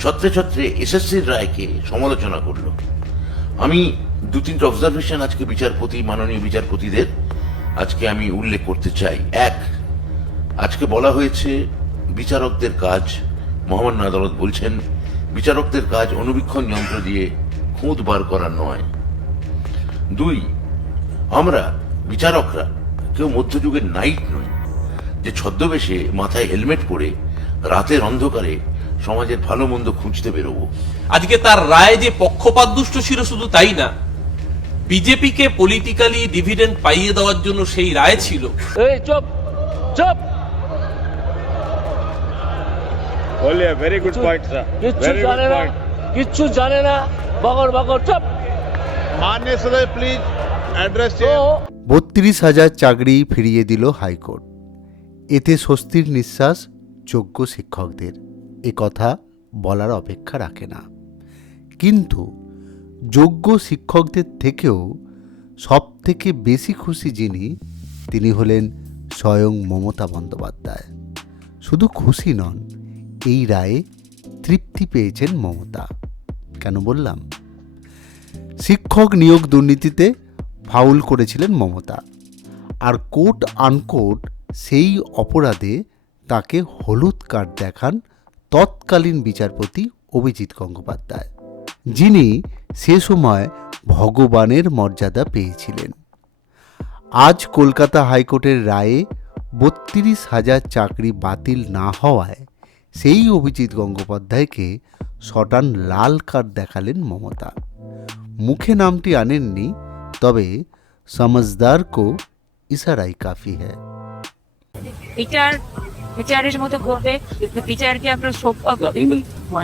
ছত্রে ছত্রে এসএসসির রায়কে সমালোচনা করল। আমি দু তিনটে অবজারভেশন আজকে বিচারপতি, মাননীয় বিচারপতিদের আজকে আমি উল্লেখ করতে চাই। এক, আজকে বলা হয়েছে বিচারকদের কাজ, মহামান্য আদালত বলছেন, বিচারকদের কাজ অনুবীক্ষণ যন্ত্র দিয়ে খুঁত বার করা নয়। দুই, আমরা বিচারকরা কেউ মধ্যযুগের নাইট নই, যে ছদ্মবেশে মাথায় হেলমেট পরে রাতের অন্ধকারে সমাজের ভালো মন্দ খুঁজতে বেরোবো। আজকে তার রায় যে পক্ষপাত দুষ্ট ছিল শুধু তাই না বিজেপিকে পলিটিক্যালি ডিভিডেন্ড পাইয়ে দেওয়ার জন্য সেই রায় ছিল। এই চুপ চুপ। ভেরি গুড পয়েন্ট স্যার কিচ্ছু জানে না কিচ্ছু জানে না। চুপ। প্লিজ অ্যাড্রেস বত্রিশ হাজার চাকরি ফিরিয়ে দিল হাইকোর্ট। এতে স্বস্তির নিঃশ্বাস যোগ্য শিক্ষকদের। এ কথা বলার অপেক্ষা রাখে না। কিন্তু যোগ্য শিক্ষকদের থেকেও সব থেকে বেশি খুশি যিনি, তিনি হলেন স্বয়ং মমতা বন্দ্যোপাধ্যায়। শুধু খুশি নন, এই রায়ে তৃপ্তি পেয়েছেন মমতা। কেন বললাম? শিক্ষক নিয়োগ দুর্নীতিতে ফাউল করেছিলেন মমতা। আর কোর্ট আনকোর্ট সেই অপরাধে তাকে হলুদ কার্ড দেখান তৎকালীন বিচারপতি অভিজিৎ গঙ্গোপাধ্যায়, যিনি সে সময় ভগবানের মর্যাদা পেয়েছিলেন। আজ কলকাতা হাইকোর্টের রায়ে বত্রিশ হাজার চাকরি বাতিল না হওয়ায় সেই অভিজিৎ গঙ্গোপাধ্যায়কে সটান লাল কার্ড দেখালেন মমতা। মুখে নামটি আনেননি, তবে সমজদার কো ইশারাই কাফি হ্যাঁ বিচার বিচারের মতো করবে বিচারকে আমরা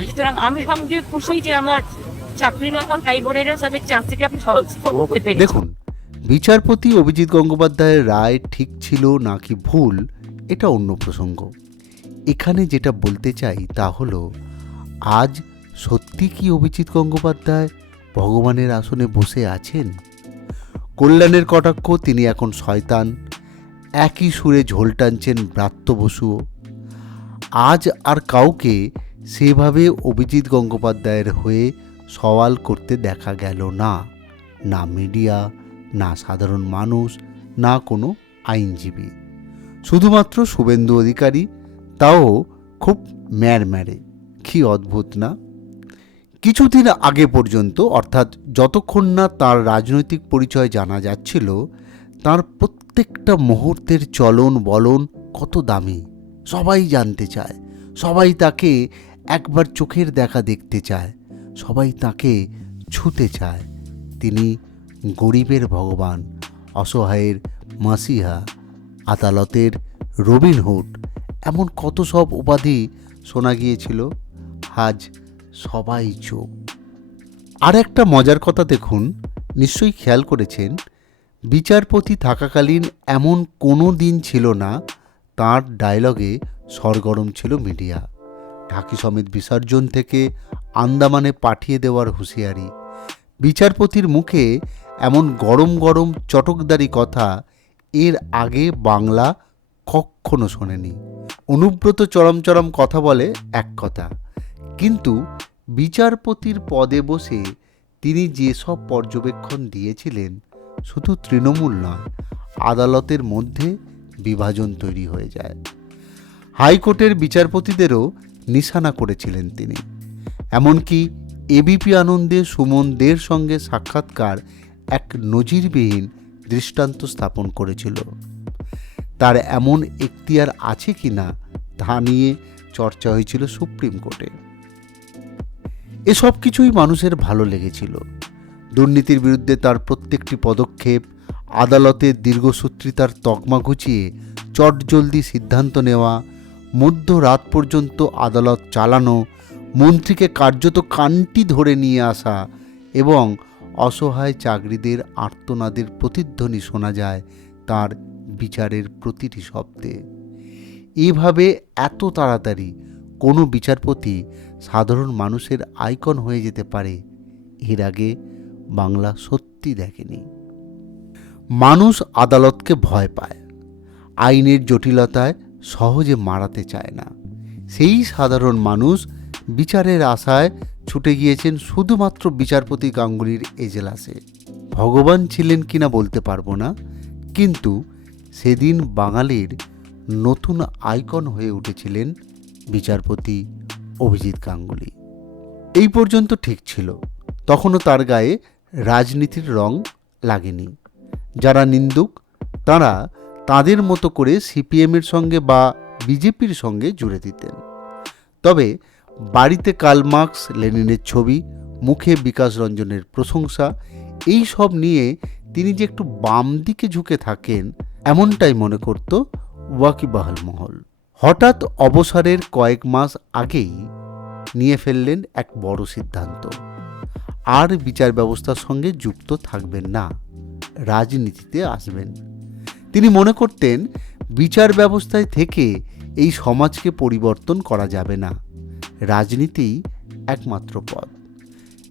সুতরাং আমি সবচেয়ে খুশি যে আমার চাকরি যখন ভাই বোনেরা তাদের চাকরিকে আমি সহজ করতে পেরেছি। দেখুন বিচারপতি অভিজিৎ গঙ্গোপাধ্যায়ের রায় ঠিক ছিল নাকি ভুল এটা অন্য প্রসঙ্গ। এখানে যেটা বলতে চাই তা হলো আজ সত্যি কি অভিজিৎ গঙ্গোপাধ্যায় ভগবানের আসনে বসে আছেন? কল্যাণের কটাক্ষ তিনি এখন শয়তান। একই সুরে ঝোল টানছেন ব্রাত্য বসুও। আজ আর কাউকে সেভাবে অভিজিৎ গঙ্গোপাধ্যায়ের হয়ে সওয়াল করতে দেখা গেল না না মিডিয়া, না সাধারণ মানুষ, না কোনো আইনজীবী। শুধুমাত্র শুভেন্দু অধিকারী, তাও খুব ম্যারম্যারে কি অদ্ভুত না? কিছুদিন আগে পর্যন্ত, অর্থাৎ যতক্ষণ না তার রাজনৈতিক পরিচয় জানা যাচ্ছিল, তার প্রত্যেকটা মুহূর্তের চলন বলন কত দামি, সবাই জানতে চায়। সবাই তাকে একবার চোখের দেখা দেখতে চায়। সবাই তাকে ছুতে চায়। তিনি গরিবের ভগবান, অসহায়ের মাসিহা, আদালতের রবিনহুড এমন কত সব উপাধি শোনা গিয়েছিল। আজ সবাই চোখ। আর একটা মজার কথা দেখুন, নিশ্চয়ই খেয়াল করেছেন বিচারপতি থাকাকালীন এমন কোনো দিন ছিল না, তার ডায়লগে সরগরম ছিল মিডিয়া। ঢাকি সমেত বিসর্জন থেকে আন্দামানে পাঠিয়ে দেওয়ার হুঁশিয়ারি। বিচারপতির মুখে এমন গরম গরম চটকদারি কথা এর আগে বাংলা কখনো শোনেনি। অনুব্রত চরম চরম কথা বলে এক কথা। কিন্তু বিচারপতির পদে বসে তিনি যেসব পর্যবেক্ষণ দিয়েছিলেন শুধু তৃণমূল নয়, আদালতের মধ্যে বিভাজন তৈরি হয়ে যায়। হাইকোর্টের বিচারপতিদেরও নিশানা করেছিলেন তিনি। এমনকি এবিপি আনন্দে সুমন দের সঙ্গে সাক্ষাৎকার এক নজিরবিহীন দৃষ্টান্ত স্থাপন করেছিল। তার এমন এখতিয়ার আছে কি না, তা নিয়ে চর্চা হয়েছিল সুপ্রিম কোর্টে। এসব কিছুই মানুষের ভালো লেগেছিল। দুর্নীতির বিরুদ্ধে তার প্রত্যেকটি পদক্ষেপ আদালতের দীর্ঘসূত্রিতার তকমা ঘুচিয়ে চটজলদি সিদ্ধান্ত নেওয়া মধ্যরাত পর্যন্ত আদালত চালানো, মন্ত্রীকে কার্যত কানটি ধরে নিয়ে আসা এবং অসহায় চাকরিদের আর্তনাদের প্রতিধ্বনি শোনা যায় তার বিচারের প্রতিটি শব্দে। এভাবে এত তাড়াতাড়ি কোনো বিচারপতি সাধারণ মানুষের আইকন হয়ে যেতে পারে, এর আগে বাংলা সত্যি দেখেনি। মানুষ আদালতকে ভয় পায়। আইনের জটিলতায় সহজে মারাতে চায় না। সেই সাধারণ মানুষ বিচারের আশায় ছুটে গিয়েছেন শুধুমাত্র বিচারপতি গাঙ্গুলির এজলাসে। ভগবান ছিলেন কিনা বলতে পারব না, কিন্তু সেদিন বাঙালির নতুন আইকন হয়ে উঠেছিলেন বিচারপতি অভিজিৎ গাঙ্গুলি। এই পর্যন্ত ঠিক ছিল। তখনও তার গায়ে রাজনীতির রং লাগেনি। যারা নিন্দুক, তারা তাদের মতো করে সিপিএমের সঙ্গে বা বিজেপির সঙ্গে জুড়ে দিতেন। তবে বাড়িতে কার্ল মার্কস, লেনিনের ছবি, মুখে বিকাশ রঞ্জনের প্রশংসা, এই সব নিয়ে তিনি যে একটু বাম দিকে ঝুঁকে থাকেন, এমনটাই মনে করত ওয়াকিবাহাল মহল। হঠাৎ অবসরের কয়েক মাস আগেই নিয়ে ফেললেন এক বড় সিদ্ধান্ত। আর বিচার ব্যবস্থার সঙ্গে যুক্ত থাকবেন না। রাজনীতিতে আসবেন। তিনি মনে করতেন, বিচার ব্যবস্থায় থেকে এই সমাজকে পরিবর্তন করা যাবে না। রাজনীতি একমাত্র পথ।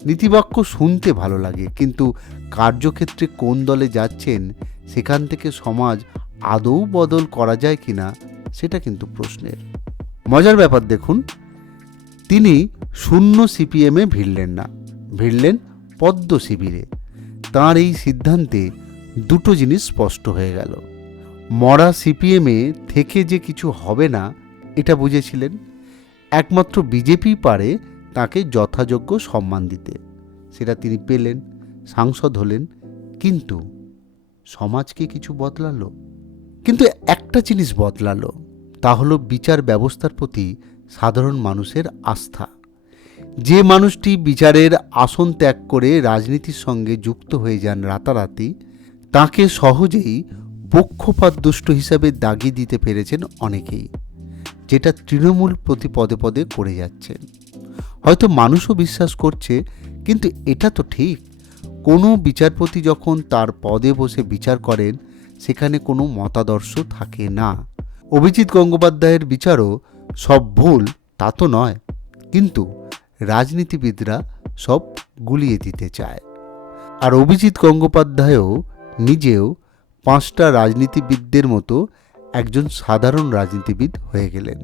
নীতিবাক্য শুনতে ভালো লাগে, কিন্তু কার্যক্ষেত্রে কোন দলে যাচ্ছেন, সেখান থেকে সমাজ আদৌ বদল করা যায় কি না সেটা কিন্তু প্রশ্নের। মজার ব্যাপার দেখুন, তিনি শূন্য সিপিএমে ভিড়লেন না। ভিড়লেন পদ্ম শিবিরে। তাঁর এই সিদ্ধান্তে দুটো জিনিস স্পষ্ট হয়ে গেল। মরা সিপিএমে থেকে যে কিছু হবে না, এটা বুঝেছিলেন। একমাত্র বিজেপি পারে তাকে যথাযোগ্য সম্মান দিতে। সেটা তিনি পেলেন, সাংসদ হলেন। কিন্তু সমাজকে কিছু বদলালো। কিন্তু একটা জিনিস বদলালো, তা হলো বিচার ব্যবস্থার প্রতি সাধারণ মানুষের আস্থা। যে মানুষটি বিচারের আসন ত্যাগ করে রাজনীতির সঙ্গে যুক্ত হয়ে যান রাতারাতি, তাকে সহজেই পক্ষপাত দুষ্ট হিসাবে দাগিয়ে দিতে পেরেছেন অনেকেই, যেটা তৃণমূল প্রতি পদে পদে করে যাচ্ছেন। হয়তো মানুষও বিশ্বাস করছে, কিন্তু এটা তো ঠিক। কোনো বিচারপতি যখন তার পদে বসে বিচার করেন, সেখানে কোনো মতাদর্শ থাকে না। অভিজিৎ গঙ্গোপাধ্যায়ের বিচারও সব ভুল, তা তো নয়। কিন্তু রাজনীতিবিদরা সব গুলিয়ে দিতে চায়। আর অভিজিৎ গঙ্গোপাধ্যায়ও নিজেও পাঁচটা রাজনীতিবিদদের মতো একজন সাধারণ রাজনীতিবিদ হয়ে গেলেন।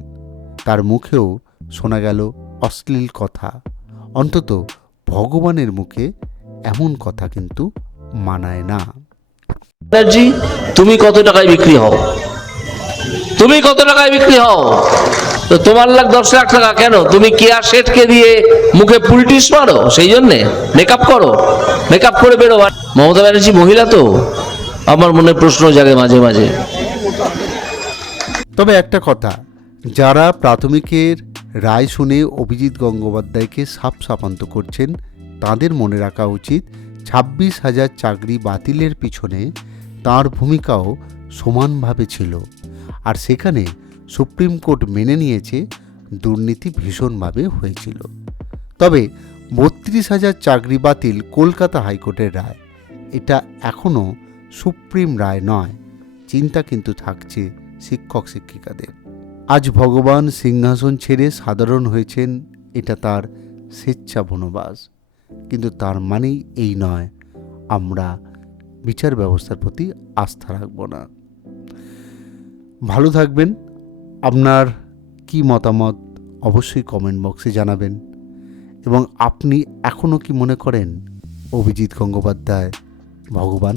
তার মুখেও শোনা গেল অশ্লীল কথা। অন্তত ভগবানের মুখে এমন কথা কিন্তু মানায় না। তুমি কত টাকায় বিক্রি হও? তুমি কত টাকায় বিক্রি হও? তো তোমার লাখ দশ লাখ টাকা কেন? তুমি কেয়া শেঠকে দিয়ে মুখে পুলটিস মারো? সেই জন্যে? মেকআপ করো। মেকআপ করে বেরো। মমতা ব্যানার্জি মহিলা তো? আমার মনে প্রশ্ন জাগে মাঝে মাঝে। তবে একটা কথা, যারা প্রাথমিকের রায় শুনে অভিজিৎ গঙ্গোপাধ্যায়কে সাপ সাপান্ত করছেন, তাদের মনে রাখা উচিত, ছাব্বিশ হাজার চাকরি বাতিলের পিছনে তার ভূমিকাও সমানভাবে ছিল। আর সেখানে সুপ্রিম কোর্ট মেনে নিয়েছে, দুর্নীতি ভীষণভাবে হয়েছিল। তবে বত্রিশ হাজার চাকরি বাতিল কলকাতা হাইকোর্টের রায়। এটা এখনও সুপ্রিম রায় নয়, চিন্তা কিন্তু থাকছে শিক্ষক শিক্ষিকাদের। আজ ভগবান সিংহাসন ছেড়ে সাধারণ হয়েছেন, এটা তার স্বেচ্ছা বনবাস। কিন্তু তার মানেই এই নয়, আমরা বিচার ব্যবস্থার প্রতি আস্থা রাখব না। ভালো থাকবেন আপনার কি মতামত অবশ্যই কমেন্ট বক্সে জানাবেন। এবং আপনি এখনও কি মনে করেন অভিজিৎ গঙ্গোপাধ্যায় ভগবান?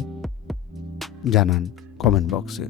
জানান কমেন্ট বক্সে